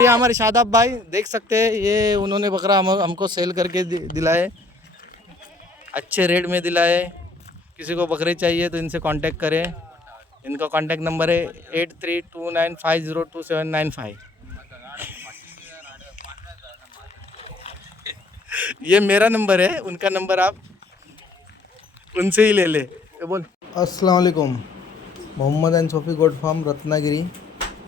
ये हमारे शादाब भाई देख सकते हैं, ये उन्होंने बकरा हमको सेल करके दिलाए, अच्छे रेट में दिलाए। किसी को बकरे चाहिए तो इनसे कांटेक्ट करें। इनका कांटेक्ट नंबर है 8329502795। ये मेरा नंबर है, उनका नंबर आप उनसे ही ले ले। बोल। अस्सलाम वालेकुम। Mohammad and Sofi goat farm Ratnagiri,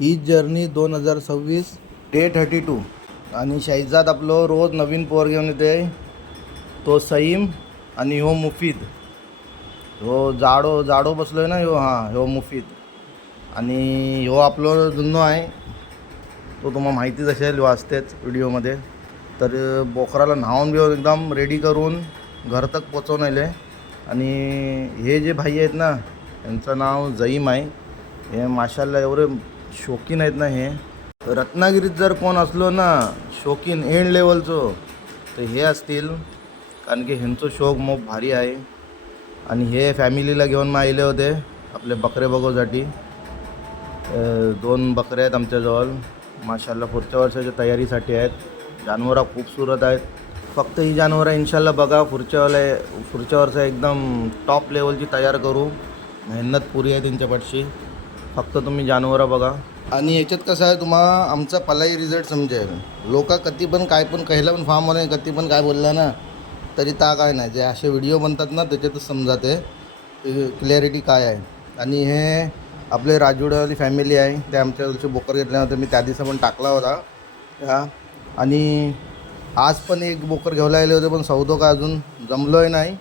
ही जर्नी 2026 डे 32। आणि शहजाद आपलं रोज नवीन पोर घेऊन येते, तो सईम आणि ह्यो मुफीद. ह्यो जाडो बसलोय ना, ह्यो मुफीद. आणि ह्यो आपलं जुन्नो आहे, तो तुम्हाला माहितीच असेल, वाचतेच व्हिडिओमध्ये. तर बोकराला न्हावून बिवून एकदम रेडी करून घर तक पोचवून आले. आणि हे जे भाई आहेत ना, यांचं नाव जईम आहे. हे माशाल्लाह एवढे शौकीन आहेत ना. हे रत्नागिरीत जर कोण असलो ना शौकीन एंड लेवलचं, तर हे असतील. कारण की ह्यांचं शौक मोप भारी आहे. आणि हे फॅमिलीला घेऊन मग आले होते आपले बकरे बघण्यासाठी. 2 बकरे आहेत आमच्याजवळ माशाल्लाह, पुढच्या वर्षाच्या तयारीसाठी आहेत. जानवरं खूपसूरत आहेत. फक्त ही जानवरं इन्शाल्लाह बघा, पुढच्या वर्षा एकदम टॉप लेवलची तयार करू. मेहनत पुरी आहे त्यांच्यापाशी. फक्त तुम्ही जानवरं बघा. आणि याच्यात कसं आहे, तुम्हाला आमचा पलाई रिझल्ट समजेल. लोक कधी पण काय पण कहला पण फार्मवाले कधी पण काय बोलला ना, तरी ता काय नाही. जे असे व्हिडिओ बनतात ना, त्याच्यातच समजाते क्लॅरिटी काय आहे. आणि हे आपले राजूडवाली फॅमिली आहे, ते आमच्या दिवशी बोकर घेतल्या होते. मी त्या दिवसा पण टाकला होता. आणि आज पण एक बोकर घ्यायला आले होते, पण सौदो का अजून जमलो आहे नाही.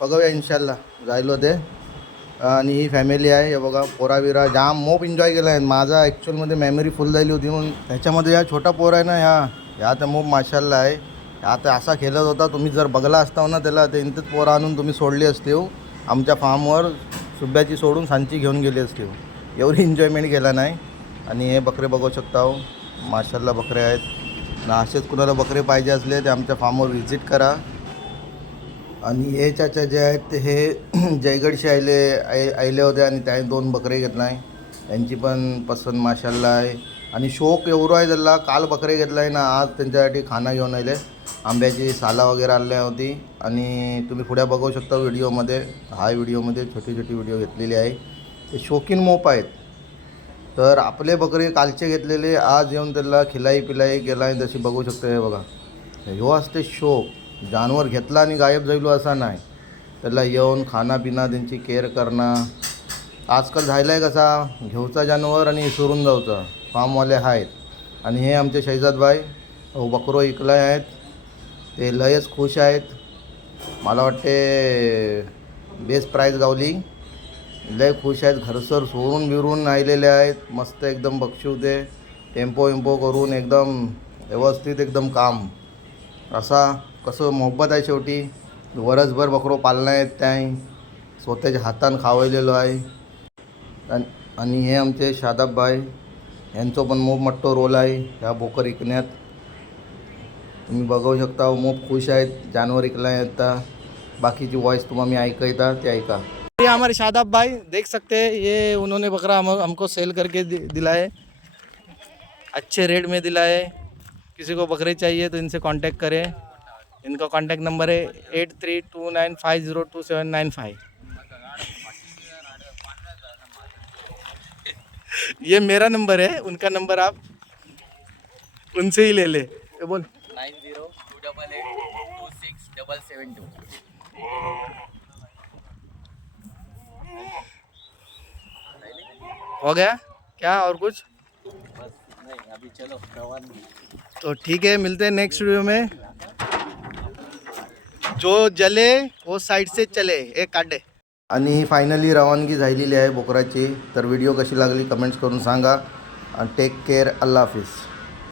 बघूया इन्शाल्लाह जायलो ते. आणि ही फॅमिली आहे. हे बघा, पोराविरा जाम मोप एन्जॉय केला आहे. माझा ॲक्च्युअलमध्ये मेमरी फुल झाली होती, म्हणून त्याच्यामध्ये या छोटा पोर आहे ना, ह्या तर मोप माशाल्लाह आहे. आता असा खेळत होता, तुम्ही जर बघला असता ना त्याला, ते इंतच पोरं आणून तुम्ही सोडली असते हो आमच्या फार्मवर. सुब्याची सोडून सांची घेऊन गेली असते हो. एवढी एन्जॉयमेंट केला नाही. आणि हे बकरे बघू शकता हो, माशाल्लाह बकरे आहेत ना. असेच कुणाला बकरे पाहिजे असले ते आमच्या फार्मवर व्हिजिट करा. आणि हे चाचा जे आहेत ते हे जयगडशी आले होते, आणि त्याने 2 बकरे घेतला आहे. त्यांची पण पसंत माशाल्लाह आहे. आणि शौक एवढं आहे त्याला, काल बकरे घेतला आहे ना, आज त्यांच्यासाठी खाना घेऊन आले. आंब्याची साला वगैरे आणल्या होती. आणि तुम्ही पुढे बघू शकता व्हिडिओमध्ये, व्हिडिओमध्ये छोटी व्हिडिओ घेतलेली आहे. ते शौकीन मोप आहेत. तर आपले बकरे कालचे घेतलेले आज येऊन त्याला खिलाई पिलाई केला आहे. जशी बघू शकता, हे बघा, ह्यो असते शौक. जानवर घेतला आणि गायब जायलो असा नाही. त्याला येऊन खानापिना त्यांची केअर करणं. आजकाल झायला आहे कसा, घेऊचा जानवर आणि सोडून जाऊचा फार्मवाले आहेत. आणि हे आमचे शहजादभाई बकरो इकलाय आहेत, ते लयच खुश आहेत. मला वाटते बेस्ट प्राईज गावली, लय खुश आहेत. घरसर सोडून बिरून आलेले आहेत. मस्त एकदम बक्षू ते टेम्पो करून एकदम व्यवस्थित एकदम काम. असा कसं मोहब्बत आहे. शेवटी वरसभर बकरो पालना आहेत, त्या स्वतःच्या हातानं खावलेलो आहे. आणि हे आमचे शादाब भाई, यांचा पण मोप मोठा रोल आहे ह्या बोकर विकण्यात. तुम्ही बघू शकता, मोप खुश आहेत. जानवर विकला आहेत. तर बाकीची वॉइस तुम्हाला मी ऐकता ते ऐका. ये हमारे शादाब भाई देख सकते हैं, ये उन्होंने बकरा हमको सेल करके दिलाए, अच्छे रेट में दिलाए। किसी को बकरे चाहिए तो इनसे कांटेक्ट करें। इनका कांटेक्ट नंबर है 8329502795। ये मेरा नंबर है, उनका नंबर आप उनसे ही ले ले। बोल। 9028826772। हो गया क्या और कुछ? बस नहीं, अभी चलो रवानगी। तो ठीक है, मिलते हैं नेक्स्ट वीडियो में। जो जले वो साइड से चले, एक काढे. आणि फायनली रवानगी झालेली आहे बोकराची. तर व्हिडिओ कशी लागली कमेंट्स करून सांगा. आणि टेक केअर. अल्लाह हाफिज.